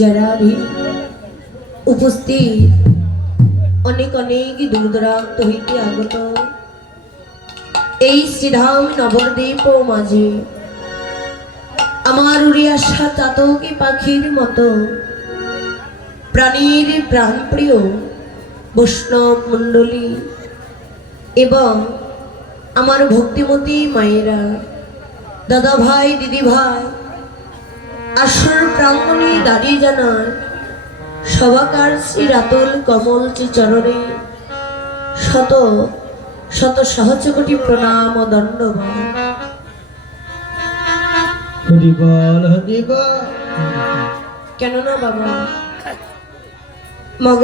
যারা উপস্থিত অনেক অনেক দূরদূরান্ত হইতে আগত এই শ্রীধাম নবদ্বীপ মাঝে আমার উড়ে আসা চাতকী পাখির মতো প্রাণীর প্রাণপ্রিয় বৈষ্ণব মণ্ডলী এবং আমার ভক্তিমতী মায়েরা, দাদা ভাই, দিদি ভাই, আসর প্রাঙ্গণে দাঁড়িয়ে জানার সবাকার শ্রী রাতুল কমল চরণে শত শত সহস্র কোটি প্রণাম ও দণ্ডবাদ। কেননা বাবা মগ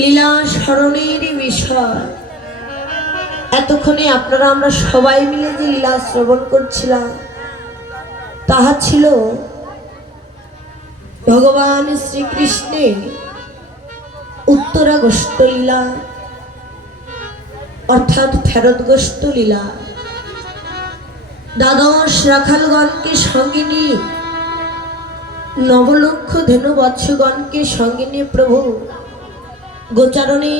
লীলা স্মরণের বিষয় এতক্ষণে আপনারা আমরা সবাই মিলে যে লীলা শ্রবণ করছিলাম তাহা ছিল ভগবান শ্রীকৃষ্ণের উত্তরাগস্ত লীলা অর্থাৎ ফেরতগস্ত লীলা। দ্বাদশ রাখালগণকে সঙ্গে নিয়ে নবলক্ষ ধেনু বৎসগণকে সঙ্গে নিয়ে প্রভু গোচারণে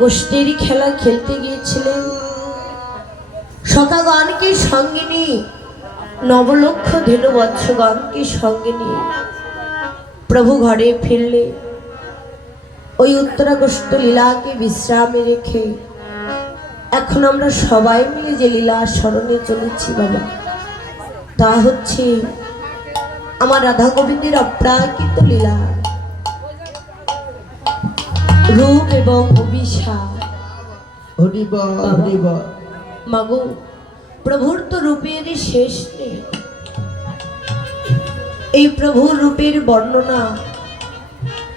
গোষ্ঠীর খেলা খেলতে গিয়েছিলেন। সখাগণকে সঙ্গে নিয়ে নবলক্ষ ধেনু বৎসগণকে সঙ্গে নিয়ে প্রভু ঘরে ফিরলে ওই উত্তরাগস্ত লীলাকে বিশ্রামে রেখে এখন আমরা সবাই মিলে যে লীলা স্মরণে চলেছি বাবা, তা হচ্ছে আমার রাধা গোবিন্দের অপ্রাকৃত লীলা। রূপ এবং অভিশাপ। হরিবল হরিবল। মাগো, প্রভুর তো রূপের শেষ নেই। এই প্রভুর রূপের বর্ণনা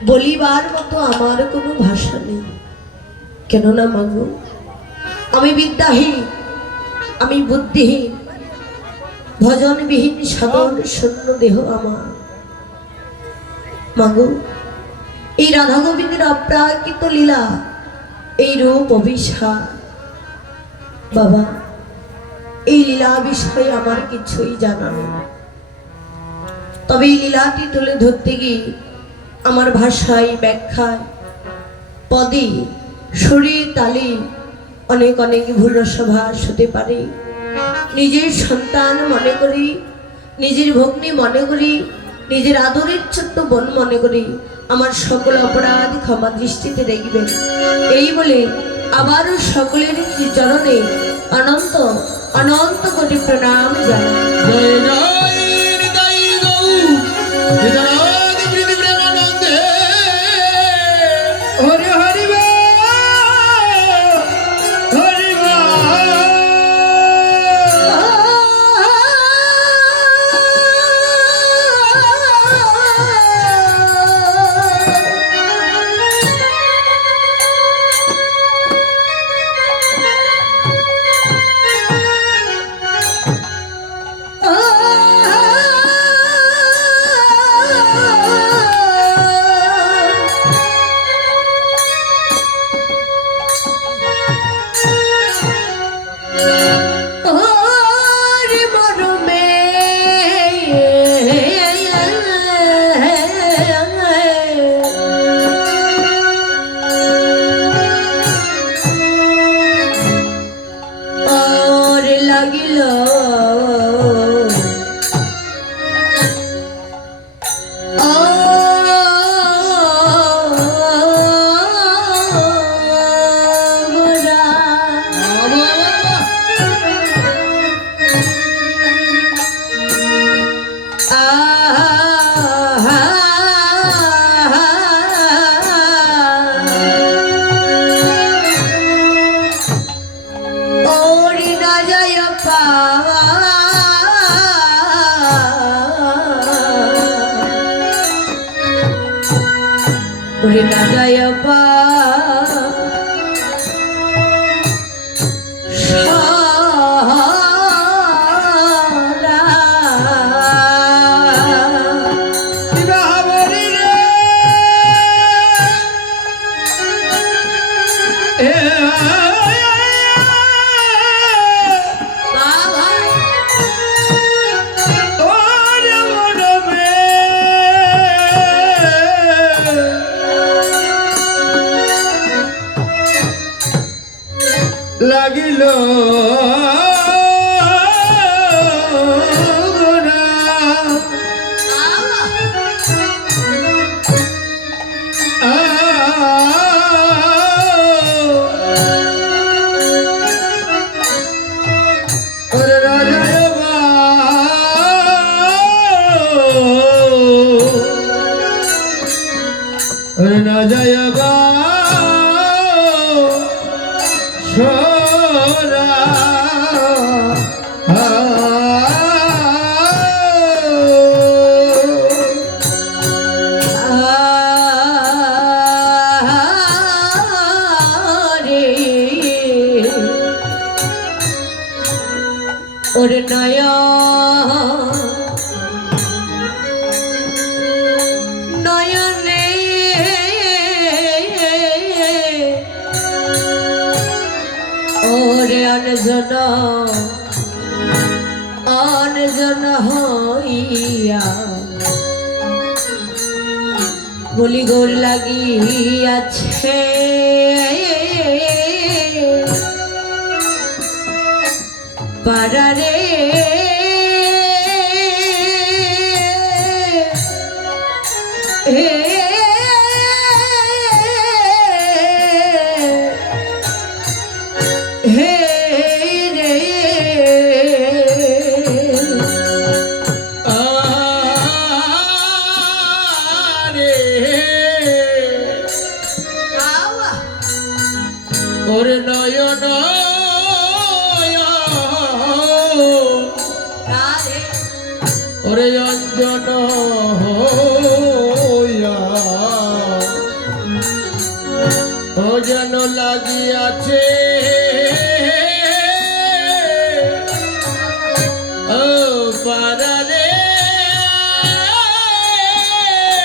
বলিবার মতো আমার কোনো ভাষা নেই। কেননা মাগো, আমি বিদ্যাহীন, আমি বুদ্ধিহীন, ভজনবিহীন সাধন শূন্য দেহ আমার। মাগো, এই রাধা গোবিন্দের অপ্রাকৃত লীলা, এই রূপ অভিশাপ, বাবা এই লীলা বিষয়ে আমার কিছুই জানা নেই। তবে এই লীলাটি তুলে ধরতে গিয়ে আমার ভাষায়, ব্যাখ্যায়, পদে, শরীর, তালে অনেক অনেক ভুল রসভাস হতে পারে। নিজের সন্তান মনে করি, নিজের ভগ্নী মনে করি, নিজের আদরের ছোট্ট বোন মনে করি, আমার সকল অপরাধ ক্ষমা দৃষ্টিতে দেখবেন। এই বলে আবারও সকলের চরণে অনন্ত অনন্ত কোটি প্রণাম জানাই। লাগিল না যায় গা ছোরা ওরে নয়া নয়নে ওরে অনজন অনজন হইয়া বলি গোল লাগিয়াছে পারারে ওরে নয়ন ওরে অঞ্জন ও যেন লাগিয়াছে ও পারা